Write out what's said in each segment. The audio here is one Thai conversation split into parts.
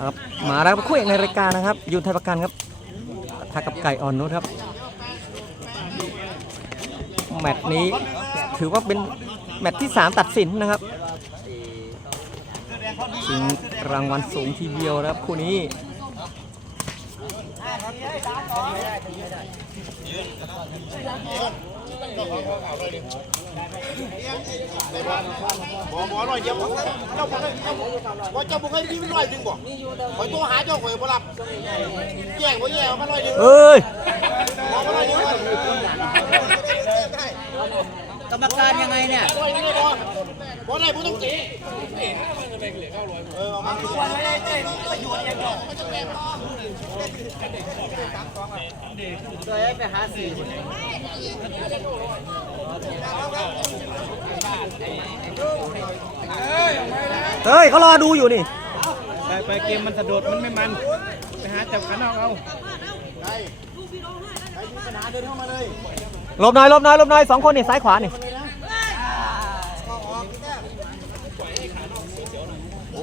ครับมาแล้วครับคู่เอกในรายการนะครับ ยูนไทยประกันครับทักกับไก่อ่อนนุชครับ แมตช์นี้ถือว่าเป็นแมตช์ที่ 3 ตัดสินนะครับชิงรางวัลสูงทีเดียวนะครับคู่นี้ หมอหมอหน่อยเดียวเจ้าบุกให้เจ้าบุกว่าเจ้าบุกให้พี่ร้อยดึงบ่คอยตัวหาเจ้าข่อยบ่รับแย่งบ่แย่งมาหน่อยดึงเอ้ยหมอมาหน่อยดึงกรรมการยังไงเนี่ย ร้อยหนึ่งบ่บ่ได้บ่ต้องตีเออมาควรไม่ได้เต้ประโยชน์อย่างเดียวตัวเอฟไปหาสี่เฮ้ยเขารอดูอยู่นี่ ไปไปเกมมันสะดุดมันไม่มัน ไปหาจับขันออกเอาใครใครมีปัญหาเดินเข้ามาเลบหน่อยลบหน่อยลบหน่อยสองคนนี่ซ้ายขวานี่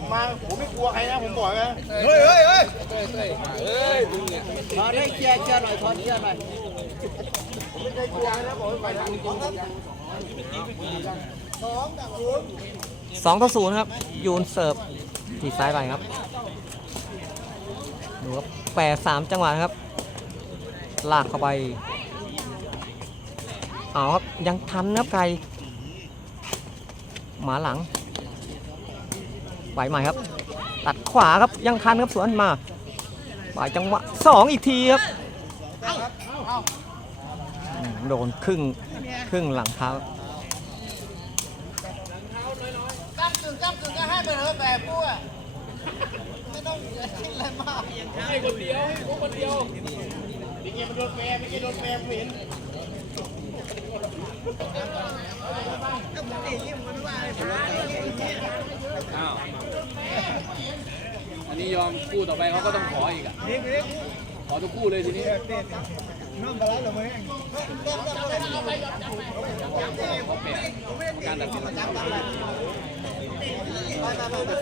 มมาผมไม่กลัวใครนะผมบอกนะถอนให้เคลียร์เคลียร์หน่อยถอนเคลียร์หน่อยผมไม่เคยกลัวนะบอกให้ไปทางนี้สองต่อศูนย์ครับ ยูนเสิร์ฟทีซ้ายไปครับดูครับแปดสามจังหวะนะครับ ลากเข้าไปเอาครับยังทันนะครับไก่หมาหลัง ไหวใหม่ครับ ตัดขวาครับยังทันครับสวนมาปลายจังหวะสองอีกทีครับอืมโดนครึ่งครึ่งหลังเท้ากำกึ่งกำกึ่งก็ให้ไปเถอะแบบกูอะไม่ต้องคิดอะไรมากให้คนเดียวให้คนเดียวพี่เกมมันโดนแปรพี่เกมโดนแปรผมเห็น อันนี้ยอมคู่ต่อไปเขาก็ต้องขออีกอะ ขอทุกคู่เลยทีนี้ เขาเปลี่ยนการตัดสิน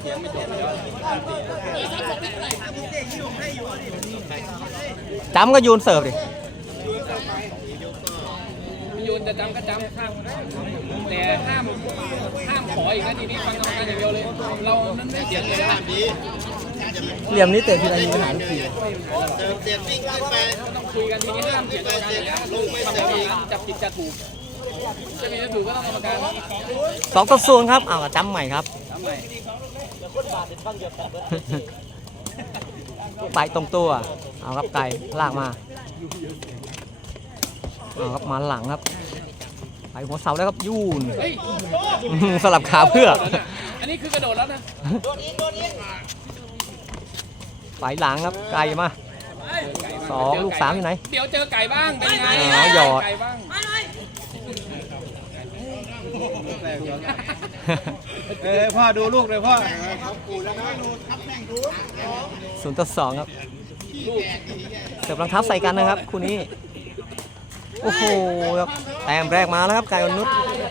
เถียงไม่จบเลยจำก็ยูนเสิร์ฟดิ จะจำก็จำแต่ห้ามห้ามขออีกนะทีนี้ฟังกรรมการอย่างเดียวเลย เรานั้นไม่เสียงเลยนะเหลี่ยมนี้เตะทีไรมีปัญหาทุกทีเติมเตียนวิ่งขึ้นไปต้องคุยกันทีนี้ห้ามเสียงกรรมการนะลงไปทำเองจับผิดจะถูกจะมีจะถูกก็ต้องกรรมการสองต่อศูนย์ครับเอาจำใหม่ครับทำไมไปตรงตัว เอาครับไก่ลากมา เอาครับมาหลังครับ ไปหัวเสาแล้วครับยูนเฮ้ยอื้อหือสลับขาเพื่อ อันนี้คือกระโดดแล้วนะไปหลังครับไก่มาสองลูกสามอยู่ไหน เดี๋ยวเจอไก่บ้าง เป็นไงอ๋อหยอดไก่บ้างเออพ่อดูลูกเลยพ่อศูนย์ต่อสองครับเสิร์ฟรองเท้าใส่กันนะครับคู่นี้ โอ้โหครับแต้มแรกมาแล้วครับไก่อนุชเนี่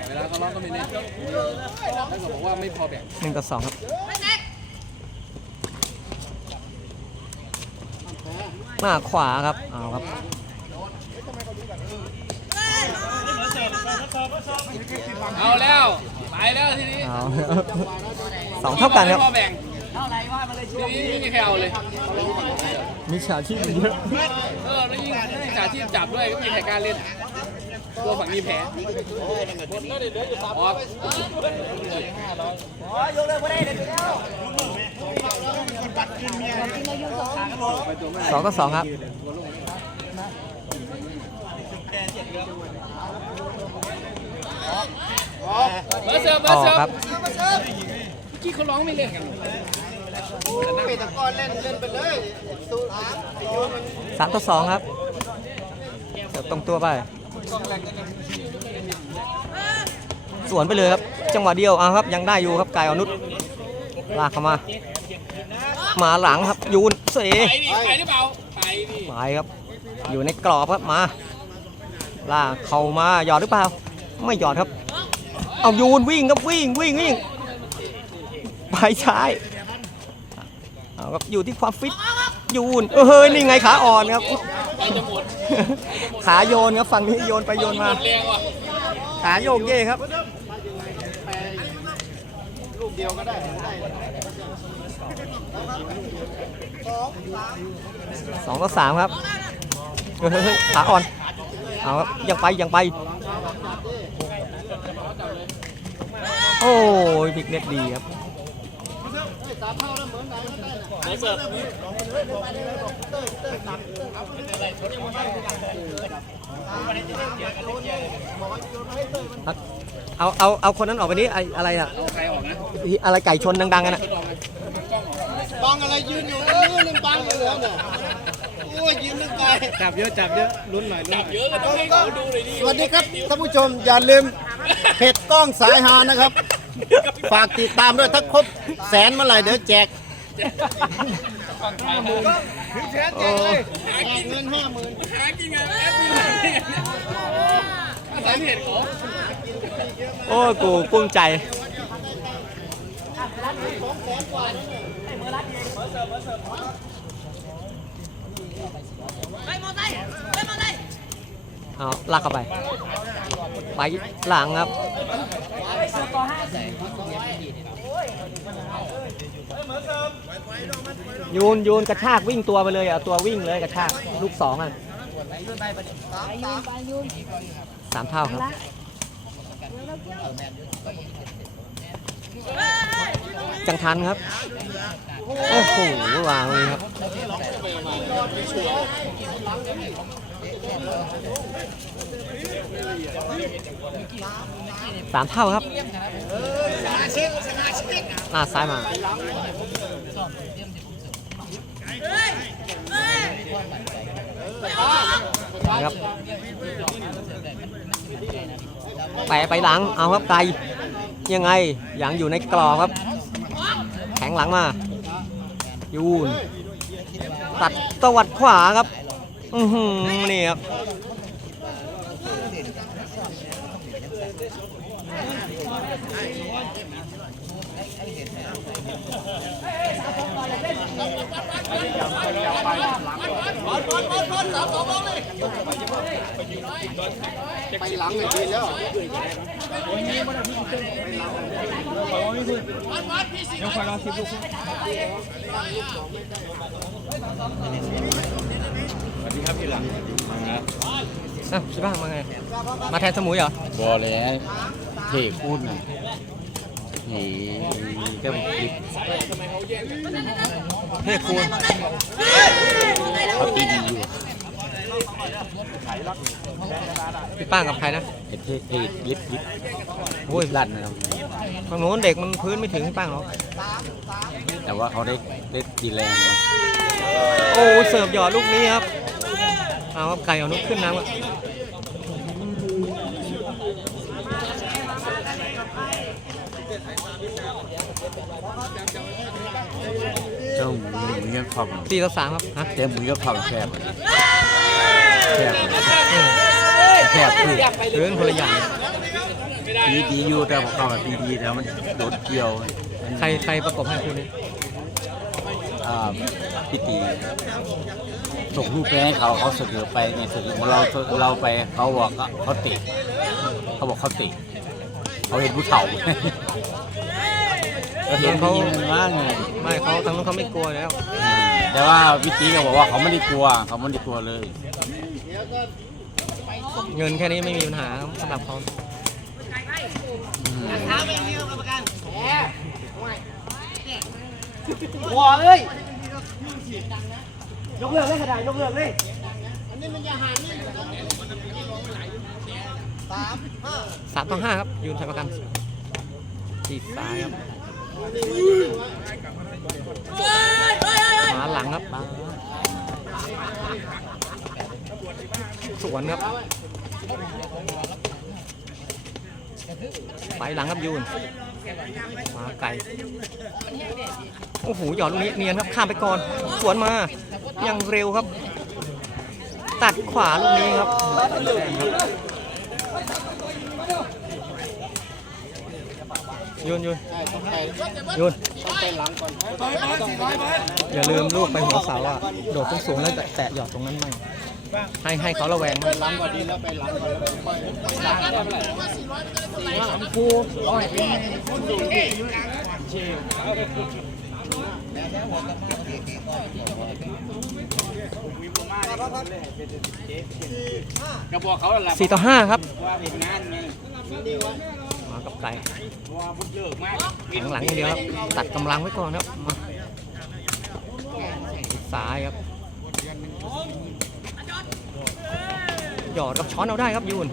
ยเวลาเขาร้องก็ไม่เน้นแล้วก็บอกว่าไม่พอแบ่งหนึ่งต่อสองครับหน้าขวาครับเอาครับเอาแล้ว ไปแล้วทีนี้เอาสองเท่ากันครับ ไม่พอแบ่ง ทีนี้ไม่มีใครเอาเลยมีฉาชีพเยอะ เออแล้วยิ่งยิ่งจ่าชีพจับด้วยก็ไม่มีใครกล้าเล่นตัวฝั่งนี้แพ้ออกสองต่อสองครับเบอร์เสิร์ฟเบอต่ร์อเสิร์ฟครับเมื่อกี้เขาร้องไม่เล่นกัน เป็ดตะกอนเล่นเล่นไปเลยสู้อายุมันสามต่อสองครับเสิร์ฟตรงตัวไปสวนไปเลยครับ จังหวะเดียวเอาครับ ยังได้อยู่ครับกายอนุชลากเข้ามา มาหลังครับยูนเสไปดิไปหรือเปล่าไปดิไปครับ อยู่ในกรอบครับมาล่ากเข้ามาหยอดหรือเปล่า ไม่หยอดครับ เอายูนวิ่งครับวิ่งวิ่งวิ่งไปซ้าย เอาครับอยู่ที่ความฟิตยูนเออเฮ้ยนี่ไงขาอ่อนครับ ขาโยนครับฝั่งนี้โยนไปโยนมาขาโยกเย่ครับลูกเดียวก็ได้สองต่อสามครับเฮ้ยขาอ่อนเอาครับยังไปยังไปโอ้ยพิกเน็ตดีครับ เอาเอาเอาคนนั้นออกไปนี้ไอ้อะไรอะใครออกนะอะไรไก่ชนดังๆกันอะบังอะไรยืนอยู่เออนึงบังอยู่แล้วเนี่ยโอ้ยยืนนึงไกลจับเยอะจับเยอะลุ้นหน่อยลุ้นหน่อยเยอะก็ต้องให้เขาดูเลยดิสวัสดีครับท่านผู้ชมอย่าลืมเพจกล้องสายฮานะครับ ฝากติดตามด้วยถ้าครบแสนเมื่อไหร่เดี๋ยวแจกโอ้แจกเงินห้าหมื่นหากินไงแอปนี่สาเหตุของโอ้กูกุ้มใจ เอาลากเข้าไปไปหลังครับยูนยูนกระชากวิ่งตัวไปเลยอะตัววิ่งเลยกระชากลูกสองอะสามเท่าครับจังทันครับ โอ้โหวางเลยครับ สามเท่าครับหน้าซ้ายมาครับไปไปหลัง เอาครับไกลยังไง ยังอยู่ในกรอบครับ แข็งหลังมา ยูน ตัดตวัดขวาครับ อือหือนี่ครับไปหลังเลยดีแล้วยังคอยรอสิบลูก อะชิบ้ามาไง มาแทนสมุยเหรอ บอเลยเทคูนนี่ก็ปิดเทพคูณเขาตีดีอยู่พี่ป้างกับใครนะไอ้เทเทยิบยิบโอ้ยลั่นนะครับฝั่งโน้นเด็กมันพื้นไม่ถึงพี่ป้างหรอกแต่ว่าเขาได้ได้ดีแรงนะ โอ้เสิร์ฟหยอดลูกนี้ครับเอาครับไก่เอานุกขึ้นน้ำครับเจ้าหมูเงี้ยความสี่ต่อสามครับฮะเจ้าหมูเงี้ยความแคบแคบแคบคือพื้นคนละอย่างปีดีอยู่แต่พอเข้ามาปีดีแล้วมันโดดเกี่ยว ใครใครประกบให้คุณนี่อ่า พิตีส่งรูปไปให้เขาเขาเสนอไปเนี่ยเสนอเราเราไปเขาบอกว่าเขาติ เขาบอกเขาติเขาเห็นผู้เฒ่าเขาเห็นเขายิงมากไงไม่เขาทางนู้นเขาไม่กลัวแล้ว แต่ว่าวิตีก็บอกว่าเขาไม่ได้กลัว เขาไม่ได้กลัวเลย เงินแค่นี้ไม่มีปัญหาครับสำหรับเขาหัวเลย ยกเลิกเลยกระดาษยกเลิกเลยอันนี้มันจะหานี่สามห้าสามต่อห้าครับยืนไทยประกันจีดซ้ายครับมาหลังครับสวนครับไปหลังครับยูน ขวาไกลโอ้โหหยอดลูกนี้เนียนครับข้ามไปก่อน สวนมาอย่างเร็วครับ ตัดขวาลูกนี้ครับโยนโยนโยนอย่าลืมลูกไปหัวเสาอะโดดสูงแล้วแตะหยอดตรงนั้นไม่ ให้ให้เขาระแวงไปมั้ยหลังก่อนดีแล้วไปหลังก่อนแล้วค่อยสามคูร้อยเป็นกระบอกเขาแหละสี่ต่อห้าครับว่าเป็นงานไงมากับไก่ว่าพุทธเลิกมากแข็งหลังอย่างเดียวครับตัดกำลังไว้ก่อนครับมาซ้ายครับ หยอดกับช้อนเอาได้ครับยูน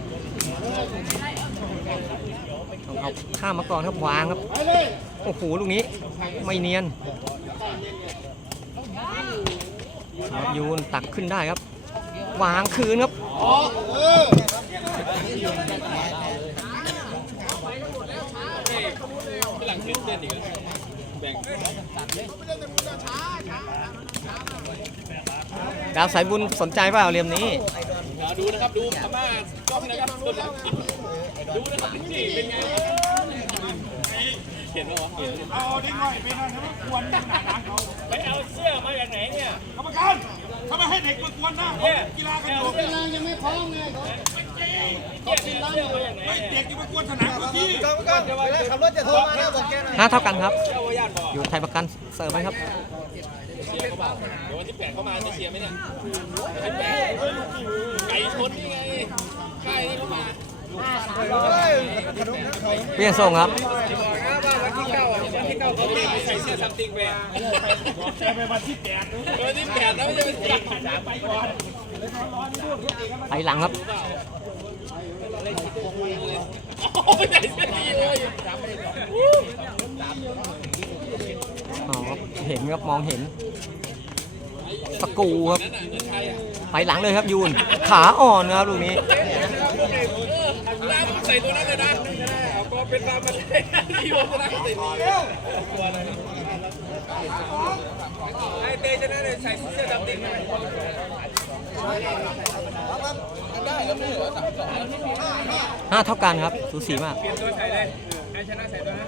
เอาเอาข้ามมาก่อนครับวางครับ โอ้โหลูกนี้ไม่เนียนครับยูนตักขึ้นได้ครับ วางคืนครับดาวสายบุญสนใจเปล่าเรียมนี้ ดูนะครับดูพม่ากล้องนะครับดูนะครับนี่เป็นไงเห็นไหมวะเห็นเอาดิ้งหน่อยเป็นอะไรควรหนาหนาเขาไปเอาเสื้อมาจากไหนเนี่ยกรรมการทำไมให้เด็กมากวนหน้ากีฬากันอยู่เวลายังไม่พร้อมไงเสื้อมาจากไหนเด็กที่มากวนสนามเมื่อกี้ขับรถจะโทรมาแล้วบอกแกหน่อยห้าเท่ากันครับ อยู่ไทยประกันเสิร์ฟไหมครับ ชียร์เขาเปล่าเดี๋ยววันที่แปดเข้ามาจะเชียร์ไหมเนี่ยที่แปดไก่ชนนี่ไงไก่นี่เข้ามาเปลี่ยนส่งครับบอกนะว่าวันที่เก้าอะวันที่เก้าเขาไม่ไปใส่เสื้อซัมติงไปอะไปวันที่แปดวันที่แปดแล้วไม่จะไปใส่ไปก่อนไปหลังครับโอ้ยใส่เสื้อดีเลยอ๋อ ครับเห็นครับมองเห็นสกรูครับไปหลังเลยครับยูน ขาอ่อนนะครับลูกนี้ได้ใส่ตัวนั้นเลยนะเอาก็เป็นตามมันเลยที่โยนก็ได้ใส่ดีไอเตจะได้ใส่เสื้อซัมติงไหมห้าเท่ากันครับ สูสีมากเปลี่ยนตัวใส่เลยใครชนะใส่ตัวนั้น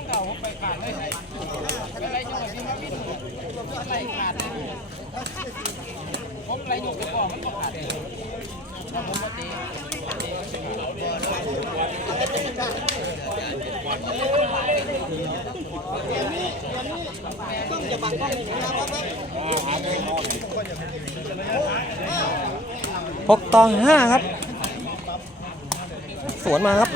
ร็วเร็วไปยาวเลยสายติดมันทำขับรถก็ยิ่งจี้อ๋อฟาวไก่มนุษย์หกต่อห้าครับ สวนมาครับ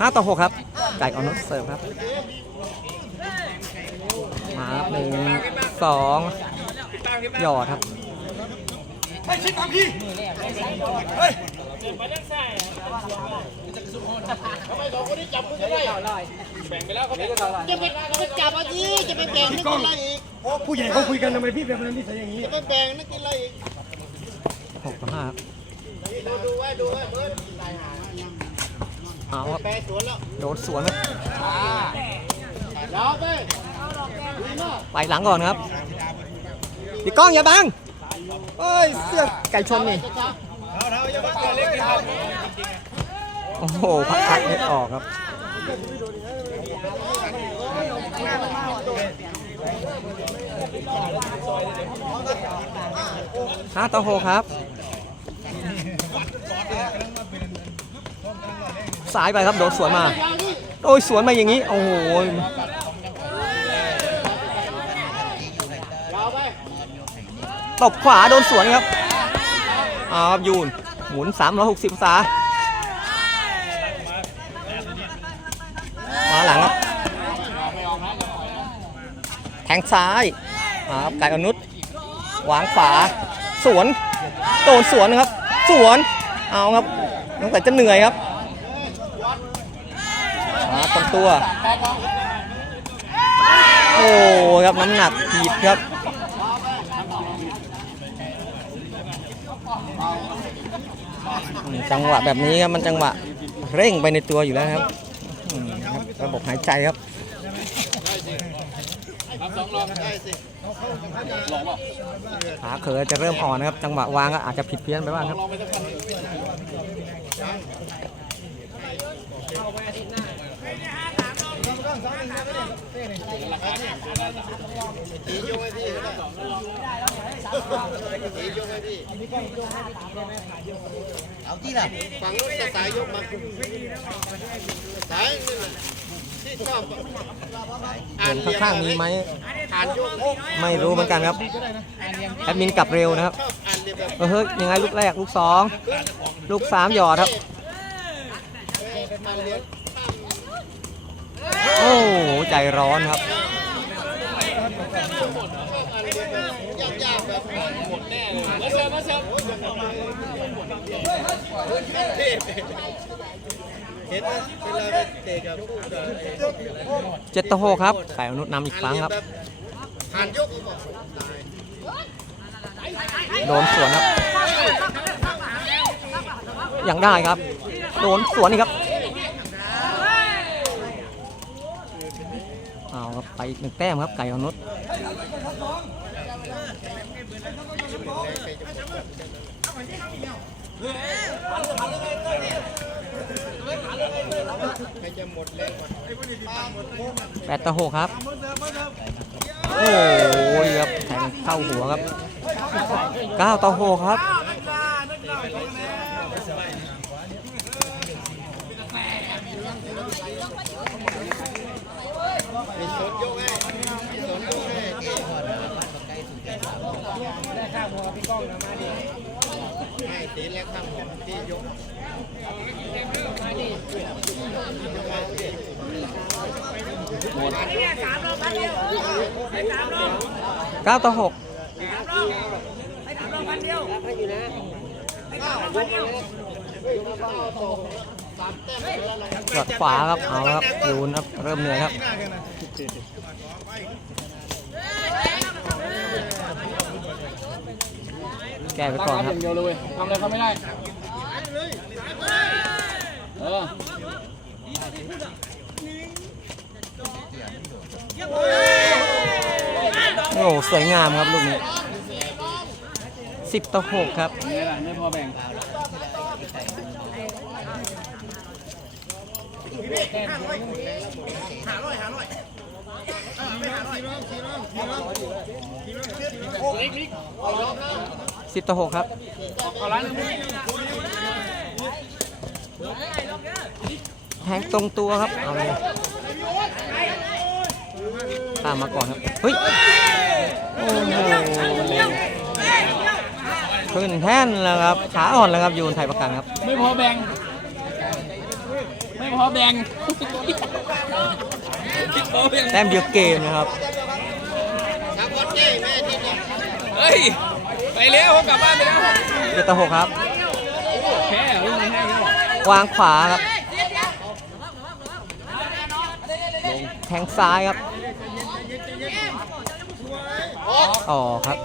ห้าต่อหกครับไก่ออนนเสิร์ฟครับ มาครับหนึ่งสองหยอดครับให้ชิดทำพี่แบ่งไปแล้วเขาแบ่งจะไปจะไปจับอันนี้จะไปแบ่งนักกีฬาอีกผู้ใหญ่เขาคุยกันทำไมพี่เป็นคนนิสัยอย่างนี้จะไปแบ่งนักกีฬาอีกหกต่อห้าครับ ดูดูไว้ดูไว้เบิร์ดเอาครับแปรสวนแล้วโดดสวนครับยาวไปดีมากไปหลังก่อนครับพี่ก้องอย่าบังเอ้ยเสื้อไก่ชนนี่โอ้โหพักพักไม่ออกครับห้าต่อหกครับ สายไปครับโดดสวนมา โอ้ยสวนมาอย่างนี้ โอ้โหตบขวาโดนสวนครับเอาครับยูน หมุน 360องศามาหลังครับ แทงซ้ายมาครับไก่อนุษวางฝาสวน โดนสวนครับ สวนเอาครับน้องแต่จะเหนื่อยครับมาต้นตัว โอ้ครับน้ำหนักผิดครับจังหวะแบบนี้ครับมันจังหวะเร่งไปในตัวอยู่แล้วครับระบบหายใจครับ ขาเขอจะเริ่มอ่อนนะครับ จังหวะวางก็อาจจะผิดเพี้ยนไปบ้างครับเอาที่ล่ะฝั่งนู้นสายยกมาสายนี่ ที่ชอบอ่านเห็นข้างๆมีไหม อ่านโยกไม่รู้เหมือนกันครับ แอดมินกลับเร็วนะครับ ชอบอ่านเรียนแบบเออเฮ้ยยังไงลูกแรกลูกสองลูกสามหยอดครับอ่านเรียนโอ้โหใจร้อนครับยากๆแบบหมดแน่เลยมาเสิร์ฟมาเสิร์ฟเห็นไหมเวลาไปเตะกับเจ็ดต่อหกครับไก่อนุษนำอีกครั้งครับ ผ่านยกบอกโดนสวนครับ ยังได้ครับ โดนสวนอีกครับ เอาครับไปอีกหนึ่งแต้มครับไก่อนุษใครจะหมด แปดต่อหกครับ โอ้ยครับแทงเข้าหัวครับเก้าต่อหกครับมีสนยกให้มีสนยกให้ที่ ให้ตีแรกข้ามผมที่ยกเก้าต่อหกกดขวาครับ เอาครับยูนครับ เริ่มเหนื่อยครับ แก้ไปก่อนครับ อย่างเดียวเลยเว้ยทำอะไรเขาไม่ได้เออโอ้โหสวยงามครับลูกนี้สิบต่อหกครับนี่แหละไม่พอแบ่ง สิบต่อหกครับแทงตรงตัวครับ เอาเลยตามมาก่อนครับ เฮ้ย โอ้โหขึ้นแท่นแล้วครับ ขาอ่อนแล้วครับยูนไทยประกันครับ ไม่พอแบ่ง ไม่พอแบ่ง แบ่งแต้มเดียวเกมนะครับทางวัดเจ้แม่ที่นี่เฮ้ย ไปแล้วเขากลับบ้านไปแล้วเจ็ดต่อหกครับ แค่วิ่งมาให้แล้ววางขวาครับ แทงซ้ายครับอ๋อครับ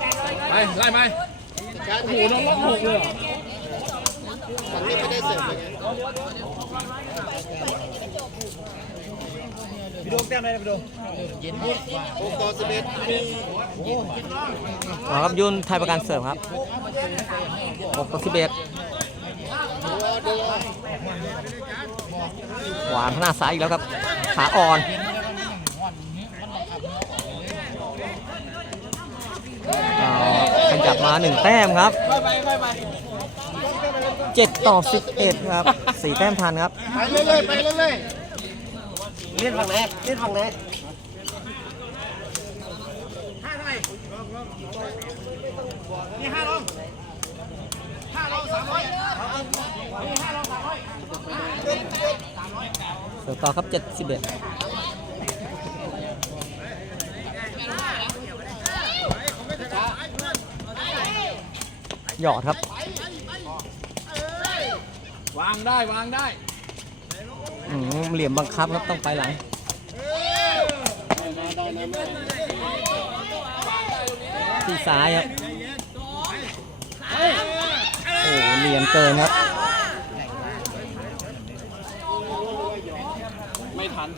ไปไล่ไปช้าโอ้ทีโหน้องล็อกหกเลยเหรอ ฝั่งนี้ไม่ได้เสิร์ฟเลยไง พี่โดมแต้มอะไรนะพี่โดมหกต่อสิบเอ็ดอ๋อครับยุนไทยประกันเสริมครับ6ต่อ11หวานหน้าซ้ายอีกแล้วครับ ขาอ่อนขยับมาหนึ่งแต้มครับค่อยไปค่อยไป7ต่อ11ครับ4แต้มทันครับ ไปเรื่อยๆไปเรื่อยๆ เล่นฝั่งไหนเล่นฝั่งไหนห้าเท่าไหร่นี่ห้าลงห้าลงสามร้อยนี่ห้าลงสามร้อยเสือต่อครับเจ็ดสิบเอ็ดหยอดครับ วางได้ วางได้ อืมเหลี่ยมบังคับครับต้องไปหลังที่ซ้ายครับโอ้โหเนียนเกินครับไม่ทัน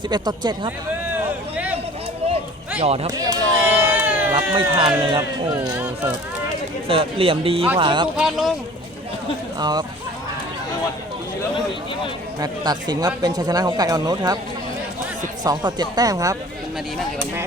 11ต่อ7ครับหยอดครับ รับไม่ทันเลยครับ โอ้เสิร์ฟ เสิร์ฟเหลี่ยมดีกว่าครับพานลงเอาครับแมตช์ตัดสินครับเป็นชัยชนะของไก่ออนนุชครับ 12 ต่อ 7 แต้มครับ มันมาดีมากเลยวันนี้